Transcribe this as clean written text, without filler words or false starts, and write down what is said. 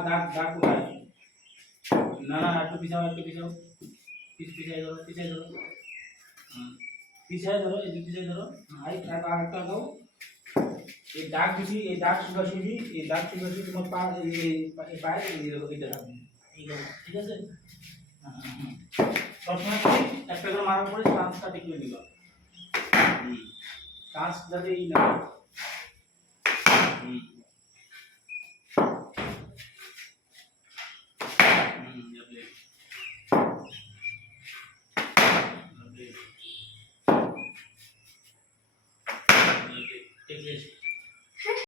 दाग कोথায় ना ना একটু পিছাও পিছাই ধরো পিছাই ধরো এই পিছাই ধরো আই একটা দাও এই দাগ দিছি এই দাগ সোজাসুজি তোমার পা এই পায়ে এটা থাকবে ঠিক আছে সবসময় একটা করে মারার পরে চান্সটা দেখে নিবা চান্স যাতে এই না